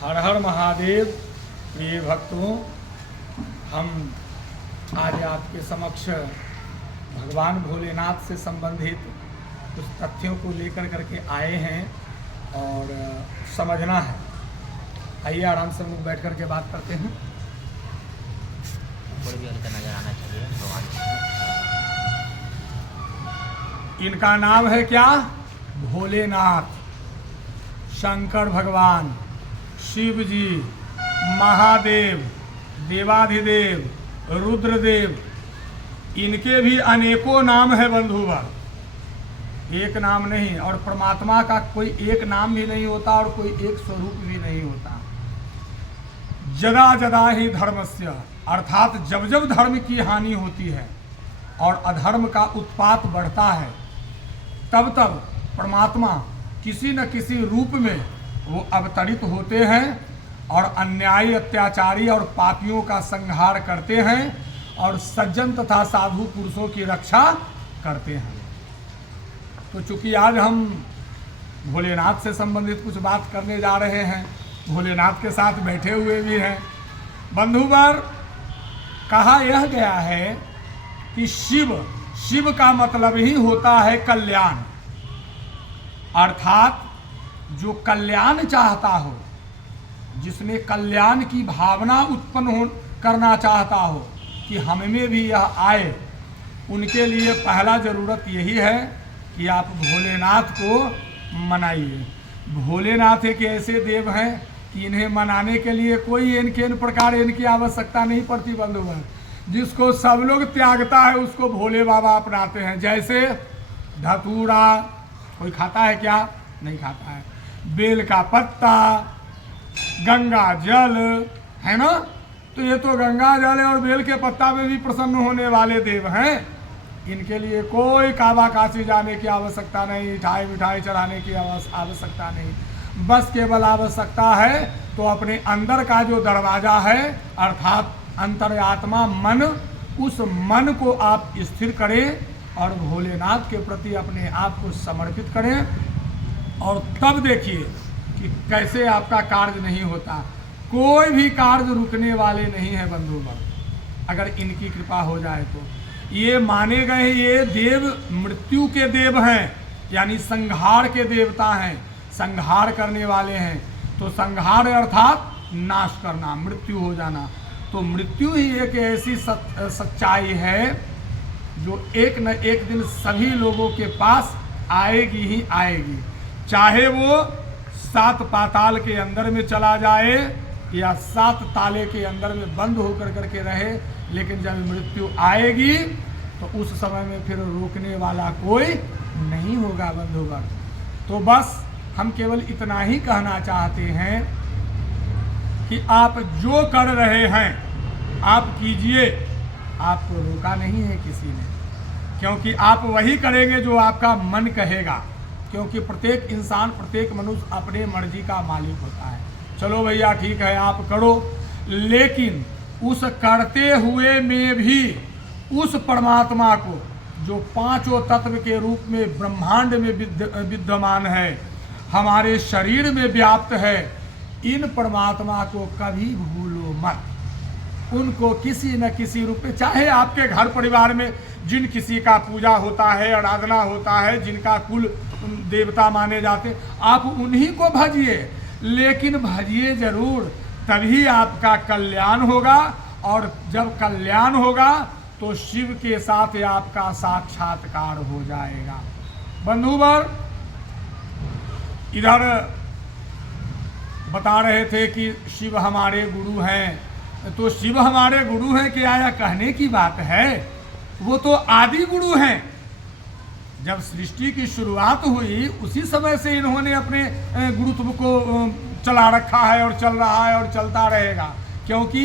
हर हर महादेव। प्रिय भक्तों, हम आज आपके समक्ष भगवान भोलेनाथ से संबंधित कुछ तथ्यों को लेकर करके आए हैं और समझना है। आइए आराम से हम लोग बैठ करके बात करते हैं। थोड़ी भी हल्का नजर आना चाहिए भगवान। इनका नाम है क्या? भोलेनाथ, शंकर भगवान, शिव जी, महादेव, देवाधिदेव, रुद्रदेव। इनके भी अनेकों नाम है बंधुवर, एक नाम नहीं। और परमात्मा का कोई एक नाम भी नहीं होता और कोई एक स्वरूप भी नहीं होता। जदा जदा ही धर्मस्य, अर्थात जब जब धर्म की हानि होती है और अधर्म का उत्पात बढ़ता है, तब तब परमात्मा किसी न किसी रूप में वो अवतरित होते हैं और अन्यायी, अत्याचारी और पापियों का संहार करते हैं और सज्जन तथा साधु पुरुषों की रक्षा करते हैं। तो चूंकि आज हम भोलेनाथ से संबंधित कुछ बात करने जा रहे हैं, भोलेनाथ के साथ बैठे हुए भी हैं बंधुवर। कहा यह गया है कि शिव का मतलब ही होता है कल्याण, अर्थात जो कल्याण चाहता हो, जिसमें कल्याण की भावना उत्पन्न करना चाहता हो कि हम में भी यह आए, उनके लिए पहला ज़रूरत यही है कि आप भोलेनाथ को मनाइए। भोलेनाथ एक ऐसे देव हैं कि इन्हें मनाने के लिए कोई इन प्रकार इनकी आवश्यकता नहीं पड़ती बंधुगण। जिसको सब लोग त्यागता है उसको भोले बाबा अपनाते हैं। जैसे धतूरा कोई खाता है क्या? नहीं खाता है। बेल का पत्ता, गंगा जल, है ना? तो ये तो गंगा जल और बेल के पत्ता में भी प्रसन्न होने वाले देव हैं। इनके लिए कोई काबा काशी जाने की आवश्यकता नहीं, मिठाई मिठाई चढ़ाने की आवश्यकता नहीं। बस केवल आवश्यकता है तो अपने अंदर का जो दरवाजा है, अर्थात अंतरात्मा मन, उस मन को आप स्थिर करें और भोलेनाथ के प्रति अपने आप को समर्पित करें। और तब देखिए कि कैसे आपका कार्य नहीं होता। कोई भी कार्य रुकने वाले नहीं है बंधुगण, अगर इनकी कृपा हो जाए तो। ये माने गए ये देव मृत्यु के देव हैं, यानी संहार के देवता हैं, संहार करने वाले हैं। तो संहार अर्थात नाश करना, मृत्यु हो जाना। तो मृत्यु ही एक ऐसी सच्चाई है जो एक न एक दिन सभी लोगों के पास आएगी ही आएगी, चाहे वो 7 पाताल के अंदर में चला जाए या 7 ताले के अंदर में बंद होकर करके रहे। लेकिन जब मृत्यु आएगी तो उस समय में फिर रोकने वाला कोई नहीं होगा बंधुगण। तो बस हम केवल इतना ही कहना चाहते हैं कि आप जो कर रहे हैं आप कीजिए, आपको रोका नहीं है किसी ने, क्योंकि आप वही करेंगे जो आपका मन कहेगा। क्योंकि प्रत्येक इंसान, प्रत्येक मनुष्य अपने मर्जी का मालिक होता है। चलो भैया ठीक है आप करो, लेकिन उस करते हुए में भी उस परमात्मा को जो पांचों तत्व के रूप में ब्रह्मांड में विद्यमान है, हमारे शरीर में व्याप्त है, इन परमात्मा को कभी भूलो मत। उनको किसी न किसी रूप में, चाहे आपके घर परिवार में जिन किसी का पूजा होता है, आराधना होता है, जिनका कुल देवता माने जाते, आप उन्हीं को भजिए, लेकिन भजिए जरूर, तभी आपका कल्याण होगा। और जब कल्याण होगा तो शिव के साथ आपका साक्षात्कार हो जाएगा। बंधुवर, इधर बता रहे थे कि शिव हमारे गुरु हैं। तो शिव हमारे गुरु हैं क्या यह कहने की बात है? वो तो आदि गुरु हैं। जब सृष्टि की शुरुआत हुई उसी समय से इन्होंने अपने गुरुत्व को चला रखा है और चल रहा है और चलता रहेगा। क्योंकि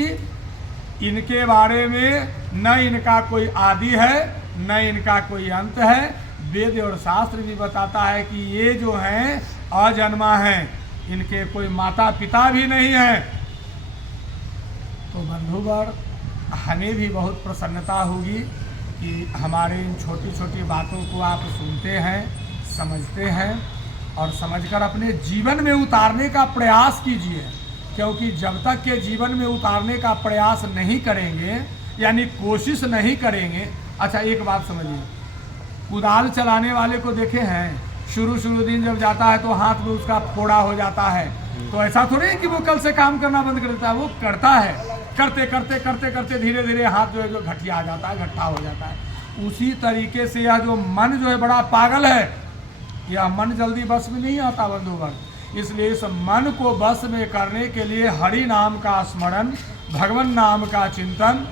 इनके बारे में न इनका कोई आदि है न इनका कोई अंत है। वेद और शास्त्र भी बताता है कि ये जो हैं अजन्मा हैं, इनके कोई माता पिता भी नहीं है। तो बंधुवर, हमें भी बहुत प्रसन्नता होगी कि हमारे इन छोटी छोटी बातों को आप सुनते हैं, समझते हैं और समझकर अपने जीवन में उतारने का प्रयास कीजिए। क्योंकि जब तक के जीवन में उतारने का प्रयास नहीं करेंगे, यानी कोशिश नहीं करेंगे। अच्छा एक बात समझिए, कुदाल चलाने वाले को देखे हैं, शुरू दिन जब जाता है तो हाथ में उसका फोड़ा हो जाता है, तो ऐसा थोड़ी है कि वो कल से काम करना बंद कर देता है, वो करता है, करते करते करते करते धीरे धीरे हाथ जो है जो घटिया आ जाता है, घट्टा हो जाता है। उसी तरीके से यह जो मन जो है बड़ा पागल है, यह मन जल्दी बस में नहीं आता बंधुगण। इसलिए इस मन को बस में करने के लिए हरि नाम का स्मरण, भगवान नाम का चिंतन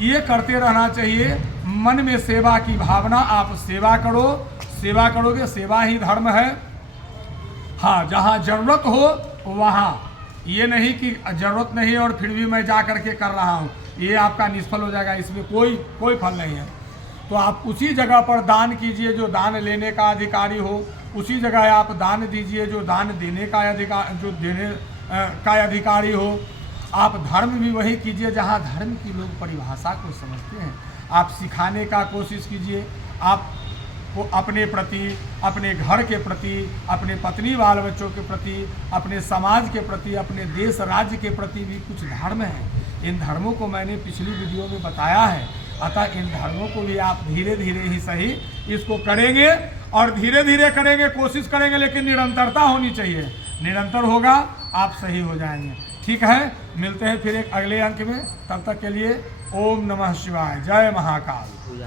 ये करते रहना चाहिए। मन में सेवा की भावना, आप सेवा करो, सेवा करोगे, सेवा ही धर्म है। हाँ, जहाँ जरूरत हो वहाँ, ये नहीं कि जरूरत नहीं है और फिर भी मैं जा करके कर रहा हूँ, ये आपका निष्फल हो जाएगा, इसमें कोई फल नहीं है। तो आप उसी जगह पर दान कीजिए जो दान लेने का अधिकारी हो, उसी जगह आप दान दीजिए जो दान देने का अधिकारी हो। आप धर्म भी वही कीजिए जहाँ धर्म की लोग परिभाषा को समझते हैं। आप सिखाने का कोशिश कीजिए, आप को अपने प्रति, अपने घर के प्रति, अपने पत्नी बाल बच्चों के प्रति, अपने समाज के प्रति, अपने देश राज्य के प्रति भी कुछ धर्म है। इन धर्मों को मैंने पिछली वीडियो में बताया है। अतः इन धर्मों को भी आप धीरे धीरे ही सही इसको करेंगे, और धीरे धीरे करेंगे, कोशिश करेंगे, लेकिन निरंतरता होनी चाहिए। निरंतर होगा, आप सही हो जाएंगे। ठीक है, मिलते हैं फिर एक अगले अंक में। तब तक के लिए ओम नमः शिवाय, जय महाकाल।